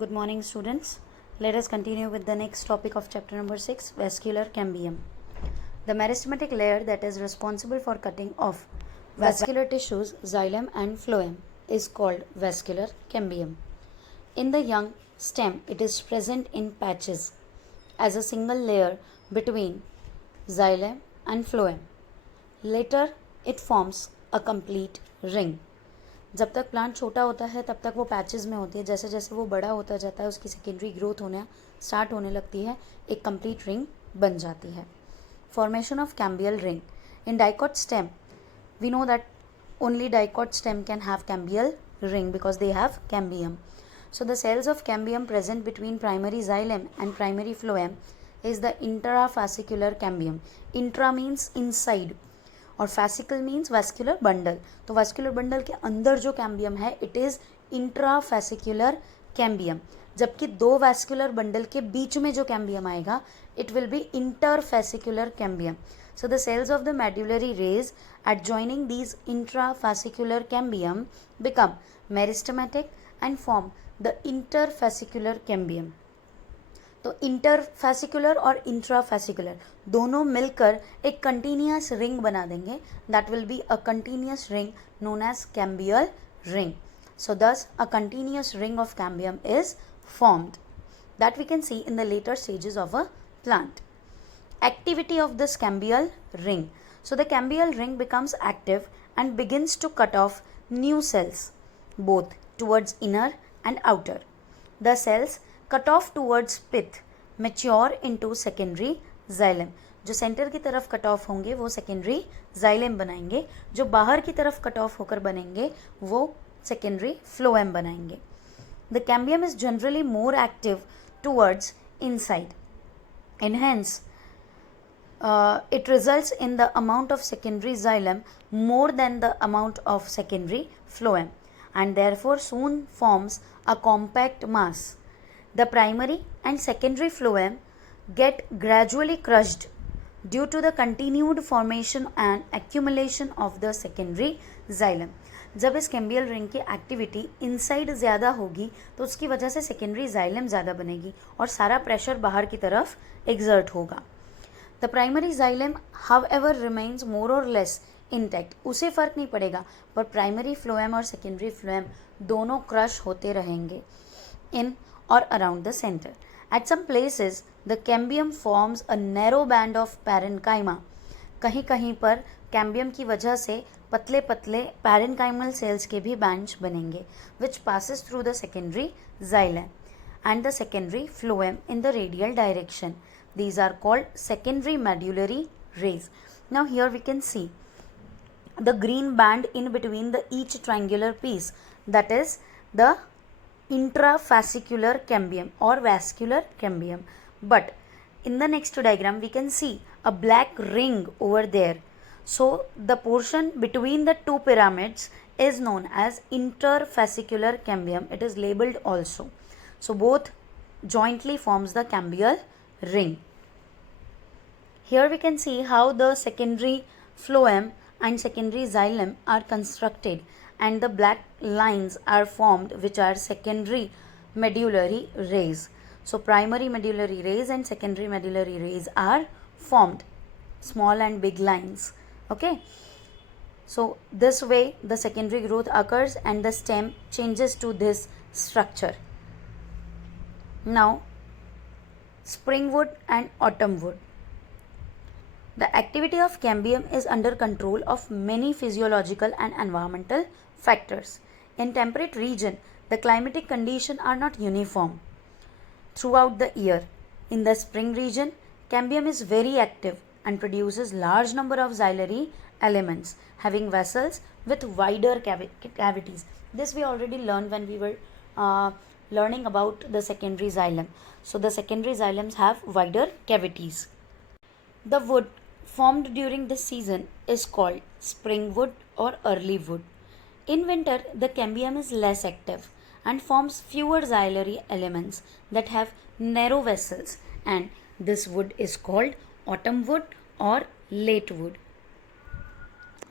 Good morning, students. Let us continue with the next topic of chapter number 6, vascular cambium. The meristematic layer that is responsible for cutting off vascular tissues, xylem and phloem, is called vascular cambium. In the young stem, it is present in patches as a single layer between xylem and phloem. Later, it forms a complete ring. जब तक plant छोटा होता है तब तक वो patches में होती है. जैसे जैसे वो बड़ा होता जाता है उसकी सेकेंडरी ग्रोथ होना स्टार्ट होने लगती है, एक कंप्लीट रिंग बन जाती है. Formation of cambial ring. In dicot stem we know that only dicot stem can have cambial ring because they have cambium. So the cells of cambium present between primary xylem and primary phloem is the intrafascicular cambium. Intra means inside और fascicle means vascular bundle. तो vascular bundle के अंदर जो cambium है it is intrafascicular cambium. जबकि दो vascular bundle के बीच में जो cambium आएगा it will be interfascicular cambium. So the cells of the medullary rays adjoining these intrafascicular cambium become meristematic and form the interfascicular cambium. तो इंटरफैसिकुलर और इंट्राफैसिकुलर दोनों मिलकर एक कंटिन्यूस रिंग बना देंगे. That will be a continuous ring known as cambial ring. So this a continuous ring of cambium is formed that we can see in the later stages of a plant. Activity of this cambial ring. So the cambial ring becomes active and begins to cut off new cells both towards inner and outer. The cells cut off towards pith mature into secondary xylem. जो centre की तरफ cut off होंगे वो secondary xylem बनाएंगे, जो बाहर की तरफ कट ऑफ होकर बनेंगे वो सेकेंडरी phloem बनाएंगे. The cambium is generally more active towards inside and hence it results in the amount of secondary xylem more than the amount of secondary phloem and therefore soon forms a compact mass. The primary and secondary phloem get gradually crushed due to the continued formation and accumulation of the secondary xylem. जब इस cambial ring की activity inside ज़्यादा होगी तो उसकी वजह से secondary xylem ज़्यादा बनेगी और सारा प्रेशर बाहर की तरफ एक्सर्ट होगा. The primary xylem however remains more or less intact. उसे फ़र्क नहीं पड़ेगा पर प्राइमरी phloem और सेकेंडरी phloem दोनों क्रश होते रहेंगे in or around the center. At some places, the cambium forms a narrow band of parenchyma. कहीं कहीं पर कैम्बियम की वजह से पतले पतले पैरेनकाइमल सेल्स के भी बैंड्स बनेंगे which passes through the secondary xylem and the secondary phloem in the radial direction. These are called secondary medullary rays. Now here we can see the green band in between the each triangular piece, that is the intrafascicular cambium or vascular cambium. But in the next diagram we can see a black ring over there. So the portion between the two pyramids is known as interfascicular cambium. It is labeled also. So both jointly forms the cambial ring. Here we can see how the secondary phloem and secondary xylem are constructed and the black lines are formed which are secondary medullary rays. So primary medullary rays and secondary medullary rays are formed, small and big lines. Okay, so this way the secondary growth occurs and the stem changes to this structure. Now springwood and autumnwood. The activity of cambium is under control of many physiological and environmental factors. In temperate region, the climatic conditions are not uniform throughout the year. In the spring region, cambium is very active and produces large number of xylary elements having vessels with wider cavities. This we already learned when we were learning about the secondary xylem. So the secondary xylems have wider cavities. The wood formed during this season is called spring wood or early wood. In winter, the cambium is less active and forms fewer xylary elements that have narrow vessels, and this wood is called autumn wood or late wood.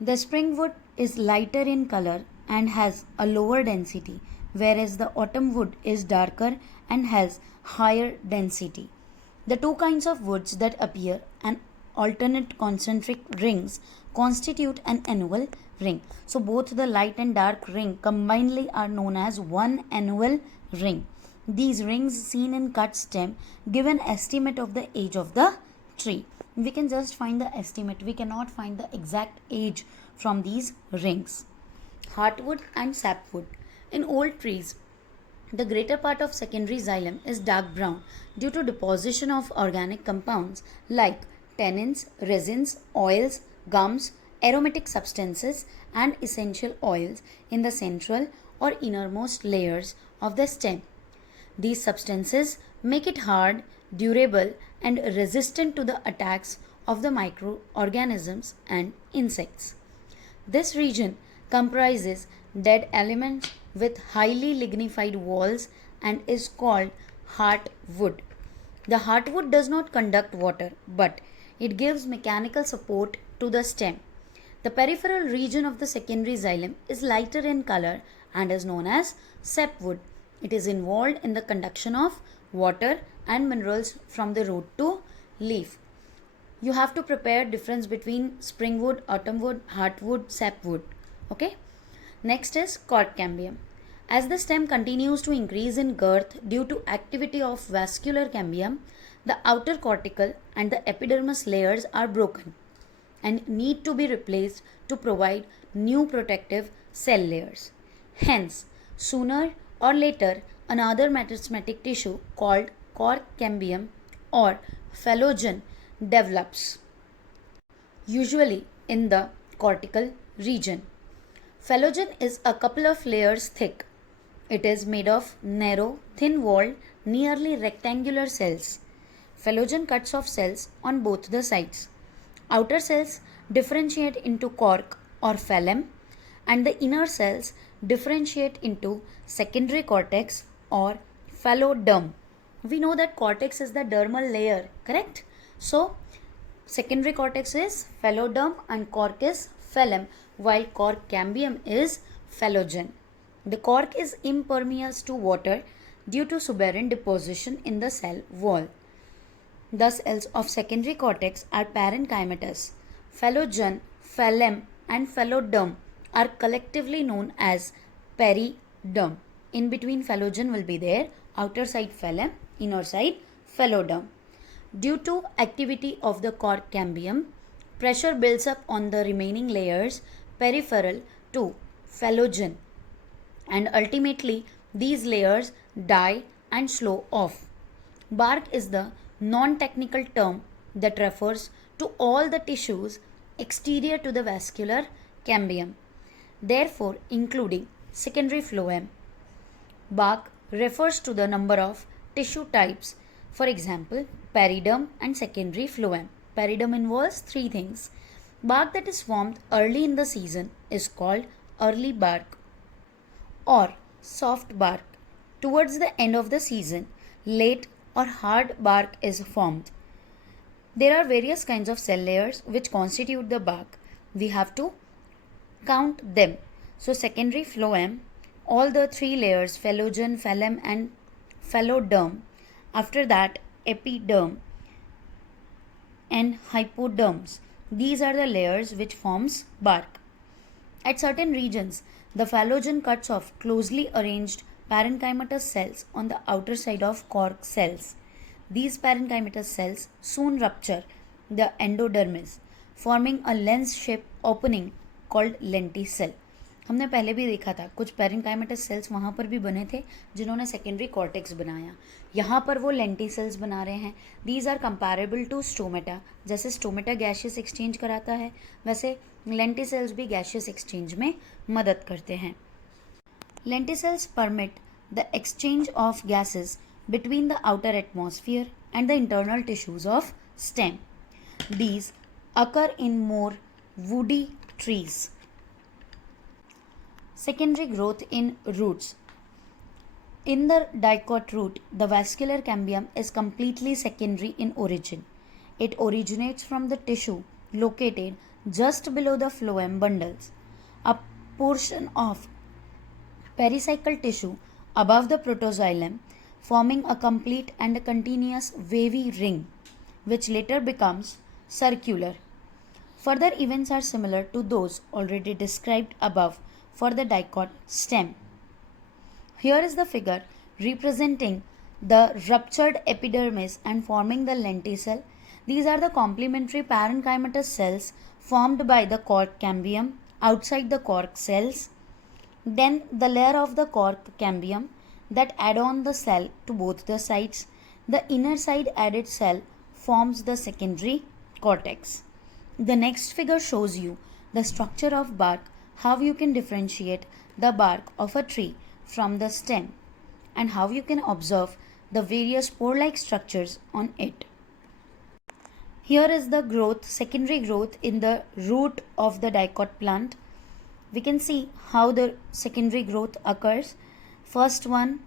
The spring wood is lighter in color and has a lower density whereas the autumn wood is darker and has higher density. The two kinds of woods that appear and alternate concentric rings constitute an annual ring. So both the light and dark ring combinedly are known as one annual ring. These rings seen in cut stem give an estimate of the age of the tree. We can just find the estimate. We cannot find the exact age from these rings. Heartwood and sapwood. In old trees, the greater part of secondary xylem is dark brown due to deposition of organic compounds like tannins, resins, oils, gums, aromatic substances, and essential oils in the central or innermost layers of the stem. These substances make it hard, durable, and resistant to the attacks of the microorganisms and insects. This region comprises dead elements with highly lignified walls and is called heartwood. The heartwood does not conduct water, but it gives mechanical support to the stem. The peripheral region of the secondary xylem is lighter in color and is known as sapwood. It is involved in the conduction of water and minerals from the root to leaf. You have to prepare difference between springwood, autumnwood, heartwood, sapwood. Okay. Next is cork cambium. As the stem continues to increase in girth due to activity of vascular cambium, the outer cortical and the epidermis layers are broken and need to be replaced to provide new protective cell layers. Hence, sooner or later, another meristematic tissue called cork cambium or phallogen develops, usually in the cortical region. Phallogen is a couple of layers thick. It is made of narrow, thin-walled, nearly rectangular cells. Phallogen cuts off cells on both the sides. Outer cells differentiate into cork or phallem, and the inner cells differentiate into secondary cortex or phalloderm. We know that cortex is the dermal layer, correct? So, secondary cortex is phalloderm and cork is phallem, while cork cambium is phallogen. The cork is impervious to water due to suberant deposition in the cell wall. The cells of secondary cortex are parenchymatous. Phallogen, phallem, and phalloderm are collectively known as periderm. In between phallogen will be there, outer side phallem, inner side phalloderm. Due to activity of the cork cambium, pressure builds up on the remaining layers peripheral to phallogen, and ultimately these layers die and slow off. Bark is the non-technical term that refers to all the tissues exterior to the vascular cambium, therefore including secondary phloem. Bark refers to the number of tissue types, for example, periderm and secondary phloem. Periderm involves three things. Bark that is formed early in the season is called early bark or soft bark. Towards the end of the season, late or hard bark is formed. There are various kinds of cell layers which constitute the bark. We have to count them. So secondary phloem, all the three layers, phallogen, phallem and phalloderm. After that, epiderm and hypoderms. These are the layers which forms bark. At certain regions, the phallogen cuts off closely arranged parenchymatous cells on the outer side of cork cells. These parenchymatous cells soon rupture the endodermis, forming a lens-shaped opening called lenticel. हमने पहले भी देखा था कुछ parenchymatous sales वहाँ पर भी बने थे जिन्होंने सेकेंडरी कॉर्टेक्स बनाया. यहाँ पर वो लेंटिसेल्स बना रहे हैं. These are comparable to stomata. जैसे स्टोमेटा गैशियस एक्सचेंज कराता है वैसे लेंटिसेल्स भी गैशियस एक्सचेंज में मदद करते हैं. Lenticels permit the exchange of gases between the outer atmosphere and the internal tissues of stem. These occur in more woody trees. Secondary growth in roots. In the dicot root, the vascular cambium is completely secondary in origin. It originates from the tissue located just below the phloem bundles. A portion of pericycle tissue above the protoxylem, forming a complete and a continuous wavy ring, which later becomes circular. Further events are similar to those already described above for the dicot stem. Here is the figure representing the ruptured epidermis and forming the lenticel. These are the complementary parenchymatous cells formed by the cork cambium outside the cork cells. Then the layer of the cork cambium that add on the cell to both the sides. The inner side added cell forms the secondary cortex. The next figure shows you the structure of bark, how you can differentiate the bark of a tree from the stem, and how you can observe the various pore-like structures on it. Here is the growth, secondary growth in the root of the dicot plant. We can see how the secondary growth occurs. First one,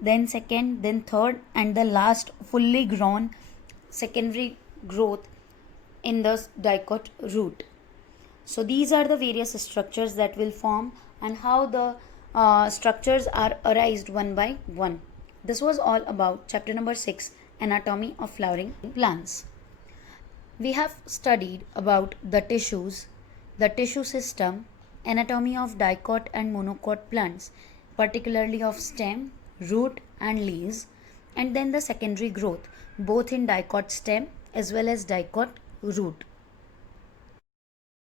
then second, then third, and the last fully grown secondary growth in the dicot root. So these are the various structures that will form and how the structures are arised one by one. This was all about chapter number 6, Anatomy of Flowering Plants. We have studied about the tissues, the tissue system, anatomy of dicot and monocot plants, particularly of stem, root and leaves, and then the secondary growth both in dicot stem as well as dicot root.